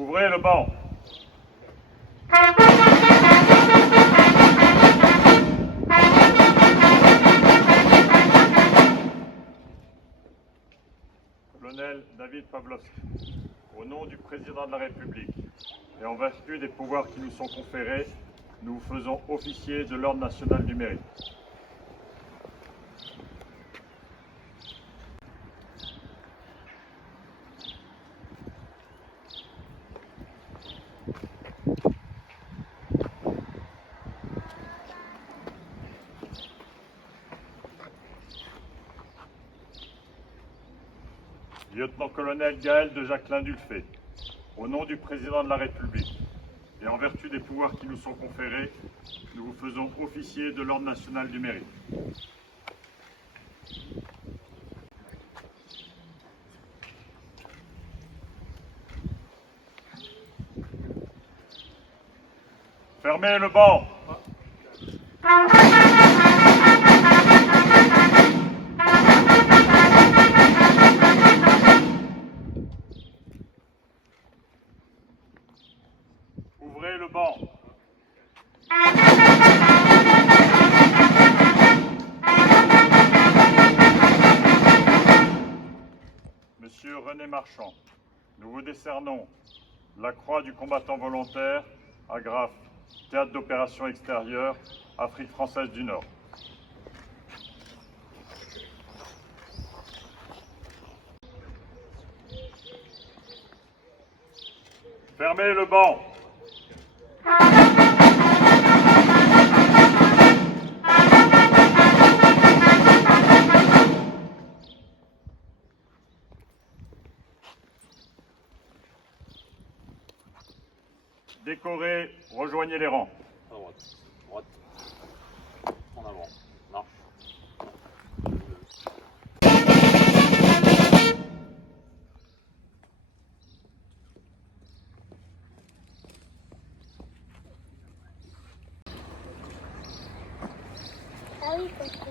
Ouvrez le banc. Colonel David Pavlovski, au nom du Président de la République et en vertu des pouvoirs qui nous sont conférés, nous vous faisons officier de l'Ordre national du mérite. Lieutenant-colonel Gaël de Jacquelin d'Ulfay, au nom du Président de la République et en vertu des pouvoirs qui nous sont conférés, nous vous faisons officier de l'Ordre national du mérite. Fermez le banc. Ouvrez le banc. Monsieur René Marchand, nous vous décernons la croix du combattant volontaire à Graff, théâtre d'opération extérieure, Afrique française du Nord. Fermez le banc. Décorés, rejoignez les rangs. À droite, droite, en avant, marche. Ah oui, parce que...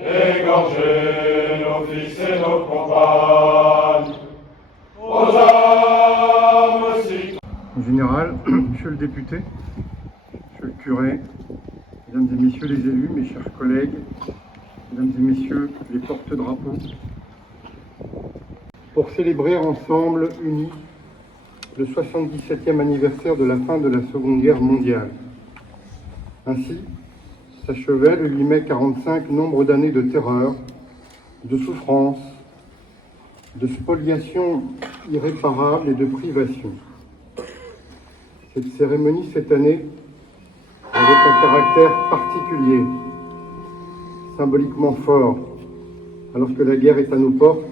Égorger nos fils et nos compagnes, aux armes citoyennes. En général, monsieur le député, monsieur le curé, mesdames et messieurs les élus, mes chers collègues, mesdames et messieurs les porte-drapeaux, pour célébrer ensemble, unis, le 77e anniversaire de la fin de la Seconde Guerre mondiale. Ainsi, s'achevait le 8 mai 1945 nombre d'années de terreur, de souffrance, de spoliation irréparable et de privation. Cette cérémonie, cette année, avait un caractère particulier, symboliquement fort, alors que la guerre est à nos portes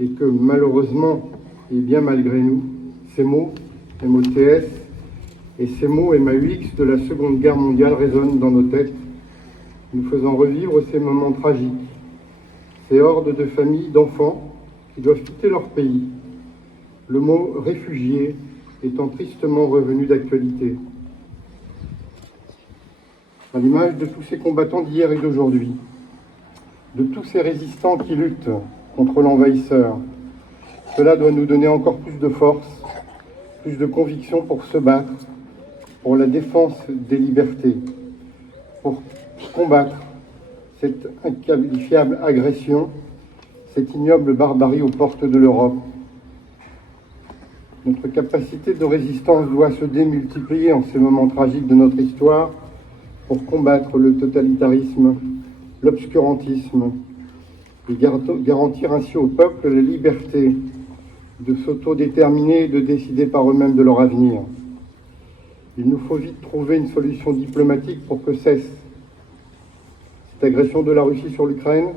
et que, malheureusement, et bien malgré nous, ces mots, MOTS, et ces mots MAUX de la Seconde Guerre mondiale résonnent dans nos têtes, nous faisant revivre ces moments tragiques, ces hordes de familles, d'enfants qui doivent quitter leur pays, le mot réfugié étant tristement revenu d'actualité. À l'image de tous ces combattants d'hier et d'aujourd'hui, de tous ces résistants qui luttent contre l'envahisseur, cela doit nous donner encore plus de force, plus de conviction pour se battre, pour la défense des libertés, pour combattre cette inqualifiable agression, cette ignoble barbarie aux portes de l'Europe. Notre capacité de résistance doit se démultiplier en ces moments tragiques de notre histoire pour combattre le totalitarisme, l'obscurantisme et garantir ainsi au peuple la liberté de s'autodéterminer et de décider par eux-mêmes de leur avenir. Il nous faut vite trouver une solution diplomatique pour que cesse cette agression de la Russie sur l'Ukraine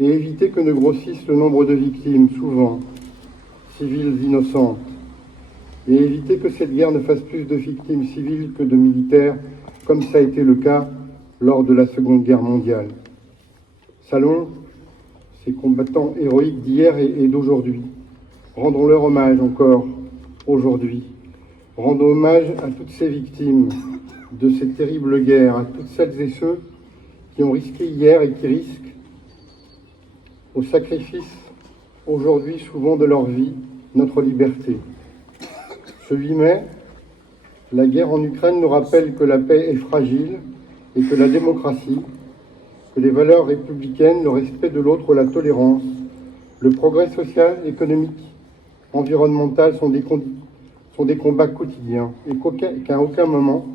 et éviter que ne grossisse le nombre de victimes, souvent civiles innocentes, et éviter que cette guerre ne fasse plus de victimes civiles que de militaires, comme ça a été le cas lors de la Seconde Guerre mondiale. Saluons ces combattants héroïques d'hier et d'aujourd'hui. Rendons-leur hommage encore aujourd'hui. Rendons hommage à toutes ces victimes de cette terrible guerre, à toutes celles et ceux qui ont risqué hier et qui risquent, au sacrifice aujourd'hui souvent de leur vie, notre liberté. Ce 8 mai, la guerre en Ukraine nous rappelle que la paix est fragile et que la démocratie, que les valeurs républicaines, le respect de l'autre, la tolérance, le progrès social, économique, environnemental sont des combats quotidiens et qu'à aucun moment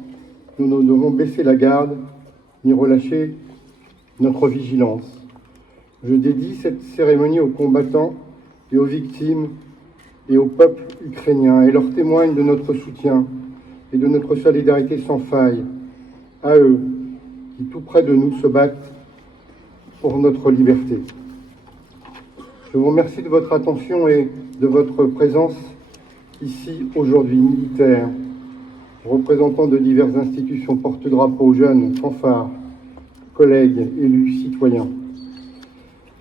nous ne devons baisser la garde ni relâcher notre vigilance. Je dédie cette cérémonie aux combattants et aux victimes et au peuple ukrainien et leur témoigne de notre soutien et de notre solidarité sans faille à eux qui tout près de nous se battent pour notre liberté. Je vous remercie de votre attention et de votre présence ici aujourd'hui, militaires, représentants de diverses institutions, porte-drapeaux, jeunes, fanfares, collègues, élus, citoyens.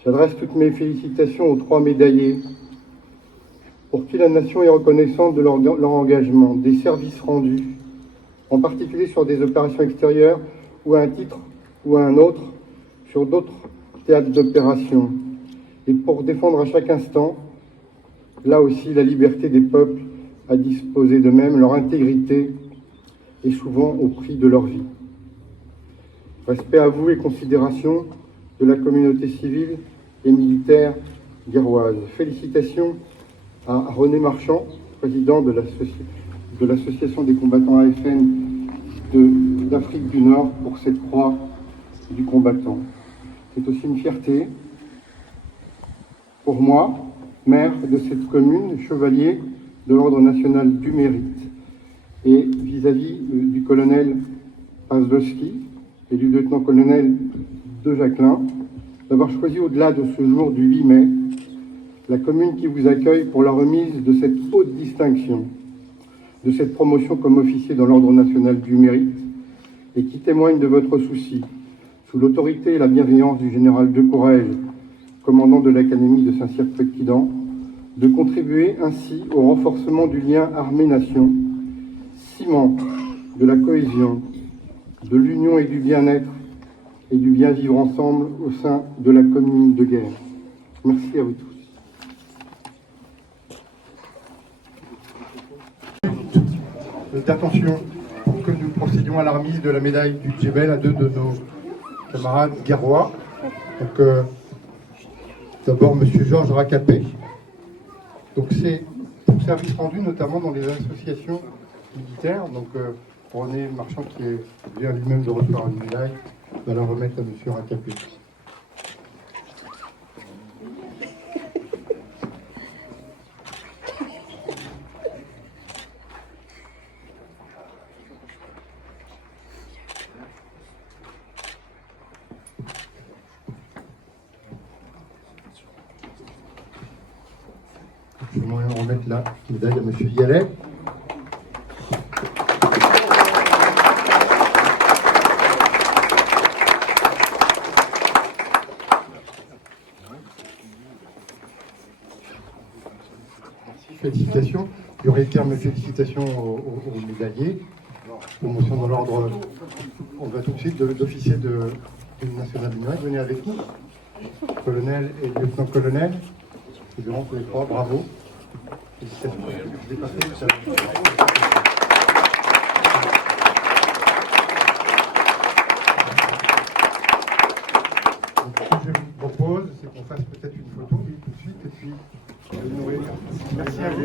J'adresse toutes mes félicitations aux 3 médaillés pour qui la nation est reconnaissante de leur engagement, des services rendus, en particulier sur des opérations extérieures ou à un titre ou à un autre, sur d'autres théâtres d'opération, et pour défendre à chaque instant, là aussi, la liberté des peuples à disposer d'eux-mêmes, leur intégrité, et souvent au prix de leur vie. Respect à vous et considération de la communauté civile et militaire guerroise. Félicitations à René Marchand, président de l'association des combattants AFN d'Afrique du Nord, pour cette croix du combattant. C'est aussi une fierté pour moi, maire de cette commune, chevalier de l'Ordre national du mérite, et vis-à-vis du colonel Pazlowski et du lieutenant-colonel de Jacquelin, d'avoir choisi au-delà de ce jour du 8 mai, la commune qui vous accueille pour la remise de cette haute distinction, de cette promotion comme officier dans l'Ordre national du mérite, et qui témoigne de votre souci, sous l'autorité et la bienveillance du général de Courrèges, commandant de l'Académie de Saint-Cyr-Près-de-Quidan, de contribuer ainsi au renforcement du lien armée-nation, ciment de la cohésion, de l'union et du bien-être et du bien vivre ensemble au sein de la commune de guerre. Merci à vous tous. D'attention pour que nous procédions à la remise de la médaille du Djebel à 2 de nos camarades guerrois. Donc, d'abord, M. Georges Racapé. Donc, c'est pour service rendu, notamment dans les associations militaires. Donc, René Marchand, qui vient lui-même de recevoir une médaille, va la remettre à M. Racapé. Je vous J'aimerais remettre la médaille à M. Yallet. Félicitations. Il y aurait terme félicitations aux médaillés. Promotion dans l'ordre. On va tout de suite d'officier de l'Union nationale du numérique. Venez avec nous. Colonel et lieutenant-colonel. Nous verrons tous les trois. Bravo. Félicitations. Je vais passer tout à l'heure. Ce que je vous propose, c'est qu'on fasse peut-être une photo, oui, tout de suite, et puis nous réunir. Merci à vous.